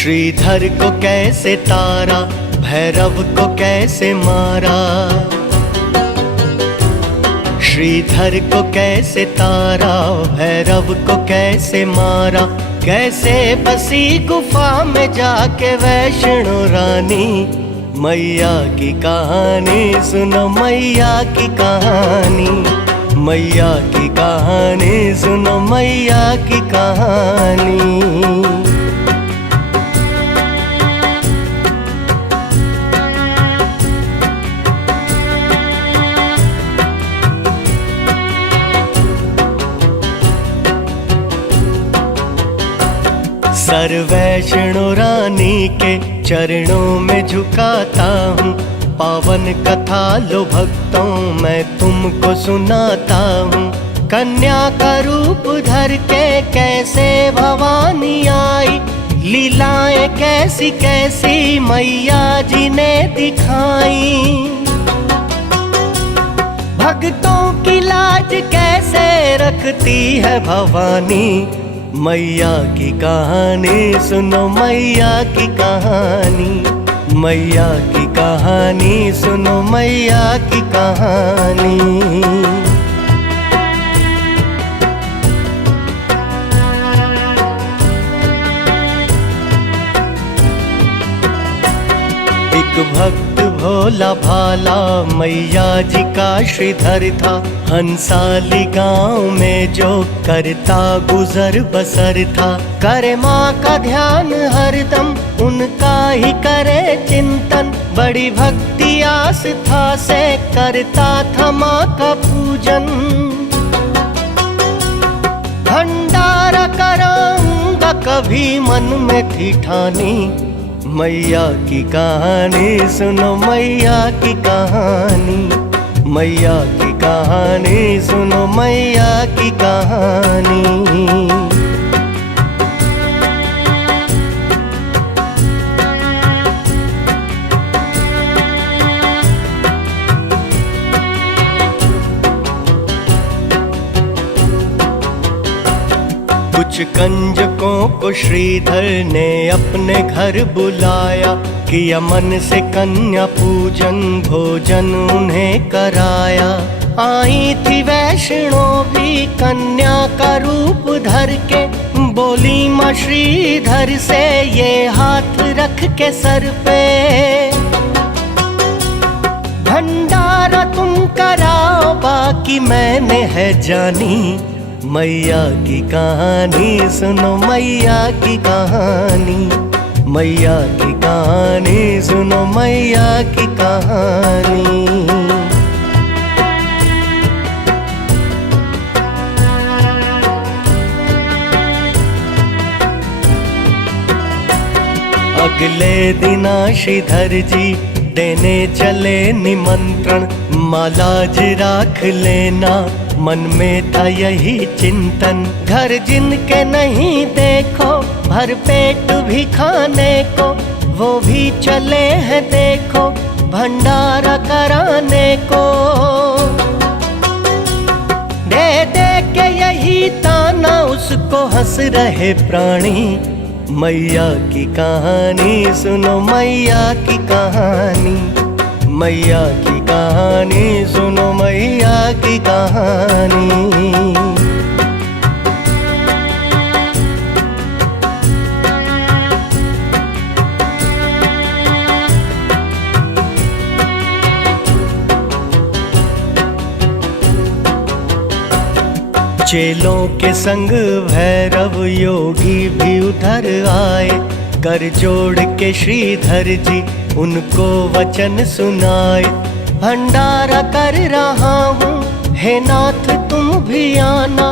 श्रीधर को कैसे तारा, भैरव को कैसे मारा। श्रीधर को कैसे तारा, भैरव को कैसे मारा। कैसे बसी गुफा में जाके वैष्णो रानी। मैया की कहानी सुनो, मैया की कहानी। मैया की कहानी सुनो, मैया की कहानी। सर वैष्णो रानी के चरणों में झुकाता हूँ। पावन कथा लो भक्तों मैं तुमको सुनाता हूँ। कन्या का रूप धर के कैसे भवानी आई। लीलाएं कैसी कैसी मैया जी ने दिखाई। भक्तों की लाज कैसे रखती है भवानी। मैया की कहानी सुनो, मैया की कहानी। मैया की कहानी सुनो, मैया की कहानी। एक भक्त भोला भाला मैया जी का श्रीधर था। हंसाली गांव में जो करता गुजर बसर था। करे माँ का ध्यान हरदम उनका ही करे चिंतन। बड़ी भक्ति आस्था से करता था माँ का पूजन। भंडारा कराऊंगा कभी मन में थी ठानी। मैया की कहानी सुनो, मैया की कहानी। मैया की कहानी सुनो, मैया की कहानी। कुछ कंजकों को श्रीधर ने अपने घर बुलाया। किया मन से कन्या पूजन, भोजन उन्हें कराया। आई थी वैष्णो भी कन्या का रूप धर के। बोली माँ श्रीधर से ये हाथ रख के सर पे। भंडारा तुम कराओ बाकी मैंने है जानी। मैया की कहानी सुनो, मैया की कहानी। मैया की कहानी सुनो, मैया की कहानी। अगले दिन श्रीधर जी देने चले निमंत्रण। मालाज राख लेना मन में था यही चिंतन। घर जिनके नहीं देखो भर पेट भी खाने को। वो भी चले हैं देखो भंडारा कराने को। दे दे के यही ताना उसको हंस रहे प्राणी। मैया की कहानी सुनो, मैया की कहानी। मैया की कहानी सुनो, मैया की कहानी। चेलों के संग भैरव योगी भी उधर आए। कर जोड़ के श्रीधर जी उनको वचन सुनाए। भंडारा कर रहा हूँ हे नाथ तुम भी आना।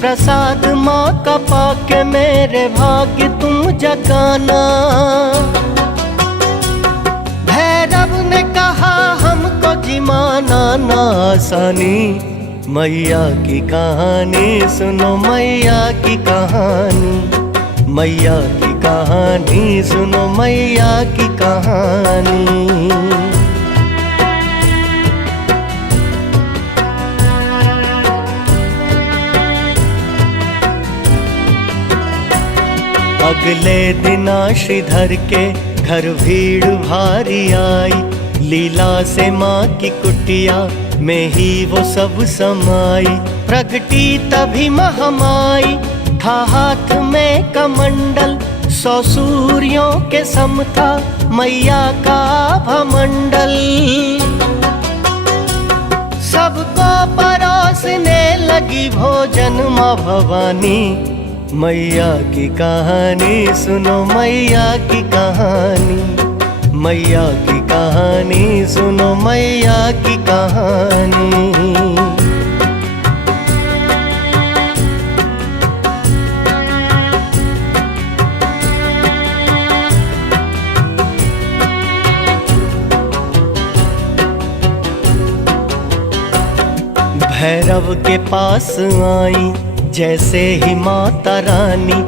प्रसाद माँ का पाके मेरे भाग्य तुम जगाना। भैरव ने कहा हमको जिमाना ना आसानी। मैया की कहानी सुनो, मैया की कहानी। मैया की कहानी सुनो, मैया की कहानी। अगले दिन श्रीधर के घर भीड़ भारी आई, लीला से माँ की कुटिया में ही वो सब समाई। प्रगटी तभी महामाई, था हाथ में कमंडल, 100 सूर्यों के सम था मैया का भमंडल। सबको परोसने लगी भोजन माँ भवानी, मैया की कहानी सुनो मैया की कहानी, मैया की कहानी सुनो मैया की कहानी। भैरव के पास आई जैसे ही माता रानी,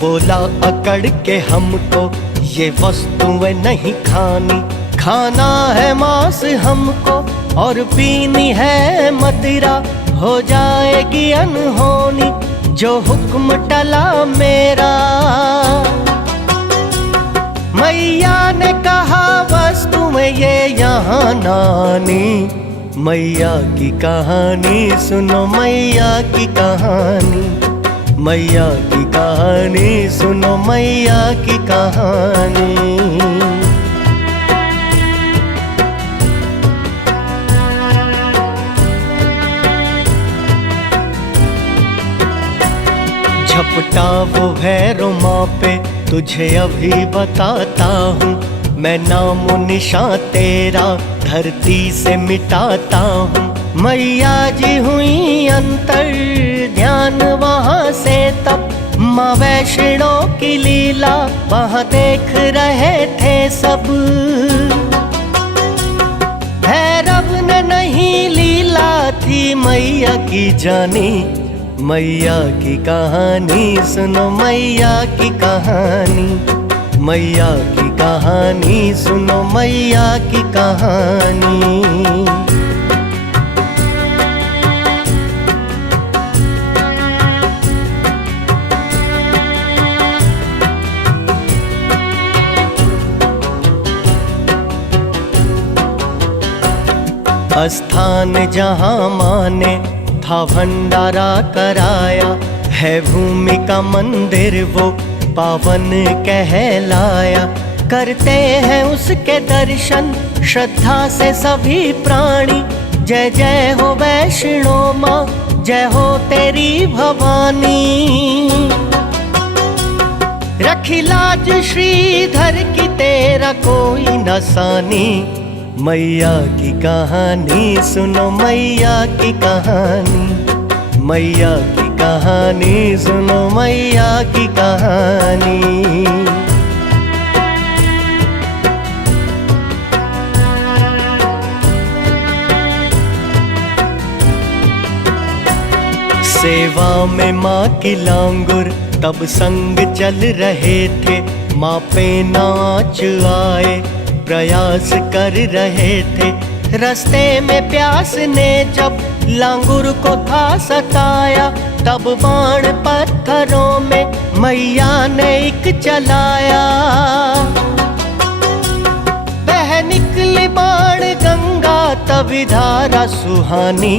बोला अकड़ के हमको ये वस्तुएं नहीं खानी। खाना है मांस हमको और पीनी है मदिरा, हो जाएगी अनहोनी जो हुक्म टला मेरा। मैया ने कहा वस्तुएं ये यहाँ नानी, मैया की कहानी सुनो मैया की कहानी, मैया की कहानी सुनो मैया की कहानी। झपटा वो भैरो माँ पे तुझे अभी बताता हूँ, मैं नामो निशान तेरा धरती से मिटाता हूँ। मैया जी हुई अंतर ध्यान वहाँ से तब, माँ वैष्णो की लीला वहाँ देख रहे थे सब। भैरव ने नहीं लीला थी मैया की जानी, मैया की कहानी सुनो मैया की कहानी, मैया की कहानी सुनो मैया की कहानी। स्थान जहाँ माँ ने था भंडारा कराया, है भूमि का मंदिर वो पावन कहलाया। करते हैं उसके दर्शन श्रद्धा से सभी प्राणी, जय जय हो वैष्णो माँ, जय हो तेरी भवानी। रखी लाज श्रीधर की तेरा कोई न सानी, मैया की कहानी सुनो मैया की कहानी, मैया की कहानी सुनो मैया की कहानी। सेवा में माँ की लांगुर तब संग चल रहे थे, माँ पे नाच आए प्रयास कर रहे थे। रास्ते में प्यास ने जब लांगुर को था सताया, तब बाण पत्थरों में मैया ने एक चलाया। बह निकली बाण गंगा तभी धारा सुहानी,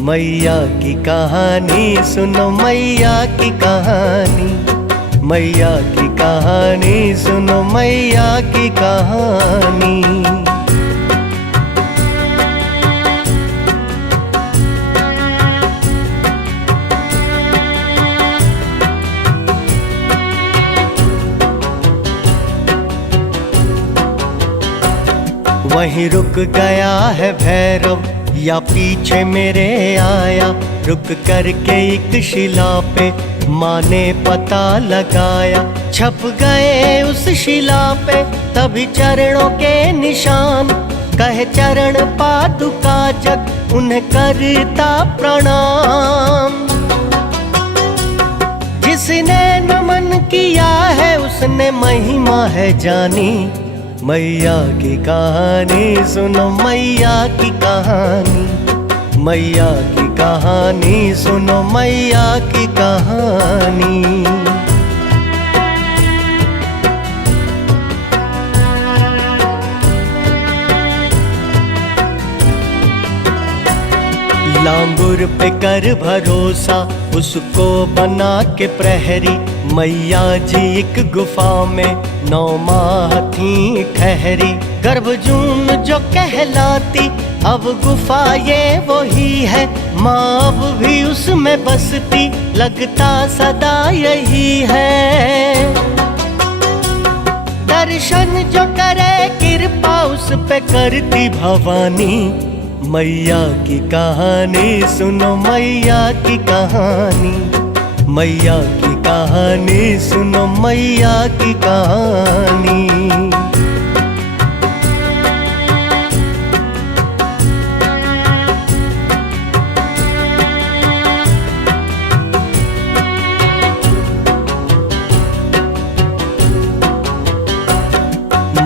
मैया की कहानी सुनो मैया की कहानी, मैया की कहानी सुनो मैया की कहानी। वहीं रुक गया है भैरव या पीछे मेरे आया, रुक करके एक शिला पे माँ ने पता लगाया। छप गए उस शिला पे तभी चरणों के निशान, कहे चरण पादुका जग उन्हें करता प्रणाम। जिसने नमन किया है उसने महिमा है जानी, मैया की कहानी सुनो मैया की कहानी, मैया की कहानी सुनो मैया की कहानी। लांगुर पे कर भरोसा उसको बना के प्रहरी। मैया जी एक गुफा में 9 माह थी ठहरी। गर्भजून जो कहलाती अब गुफा ये वही है। माँ अब भी उसमें बसती लगता सदा यही है। दर्शन जो करे कृपा उस पे करती भवानी। मैया की कहानी सुनो मैया की कहानी। मैया की कहानी सुनो मैया की कहानी।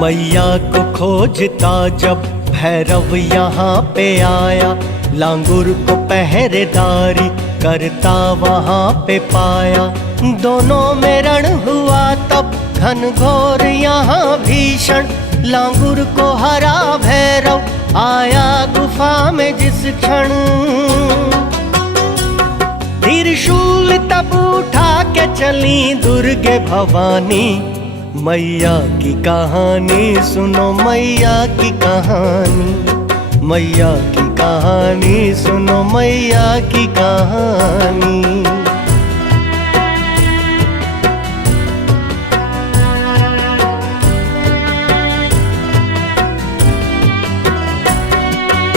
मैया को खोजता जब भैरव यहाँ पे आया। लांगुर को पहरेदारी करता वहाँ पे पाया। दोनों में रण हुआ तब घनघोर यहाँ भीषण। लांगुर को हरा भैरव आया गुफा में जिस क्षण। त्रिशूल तब उठा के चली दुर्गे भवानी। मैया की कहानी सुनो मैया की कहानी। मैया की कहानी सुनो मैया की कहानी।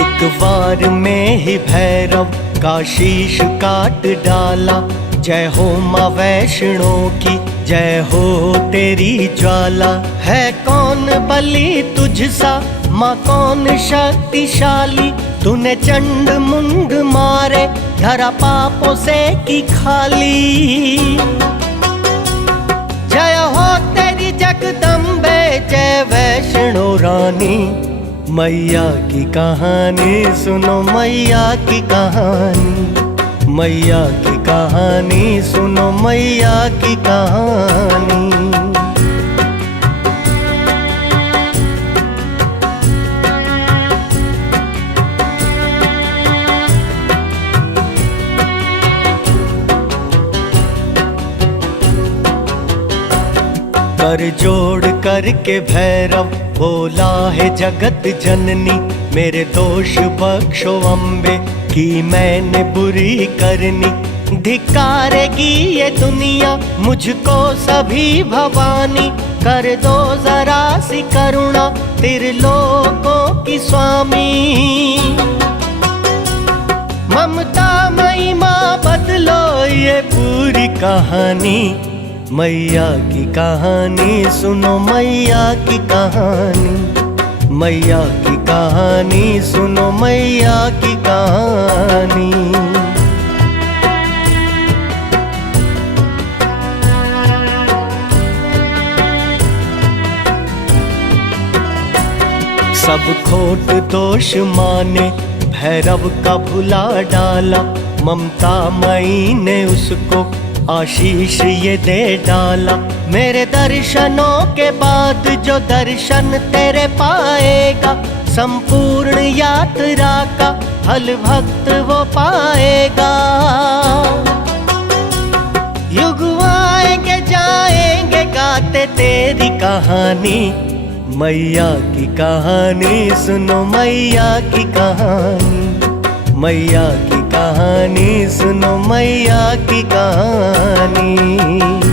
एक बार में ही भैरव का शीश काट डाला। जय हो माँ वैष्णो की जय हो तेरी ज्वाला। है कौन बलि तुझसा माँ कौन शक्तिशाली। तूने चंड मुंड मारे धरा पापों से की खाली। जय हो तेरी जगदम्बे जय वैष्णो रानी। मैया की कहानी सुनो मैया की कहानी। मैया की कहानी सुनो मैया की कहानी। कर जोड़ करके भैरव बोला है जगत जननी। मेरे दोष बख्शो अम्बे कि मैंने बुरी करनी। धिक्कारेगी ये दुनिया मुझको सभी भवानी। कर दो जरा सी करुणा त्रिलोकों की स्वामी। ममता मई माँ बदलो ये पूरी कहानी। मैया की कहानी सुनो मैया की कहानी। मैया की कहानी सुनो मैया की कहानी। सब खोट दोष माने भैरव का भुला डाला। ममता मई ने उसको आशीष ये दे डाला। मेरे दर्शनों के बाद जो दर्शन तेरे पाएगा। संपूर्ण यात्रा का फल भक्त वो पाएगा। युग आएंगे जाएंगे गाते तेरी कहानी। मैया की कहानी सुनो मैया की कहानी। मैया की कहानी सुनो मैया की कहानी।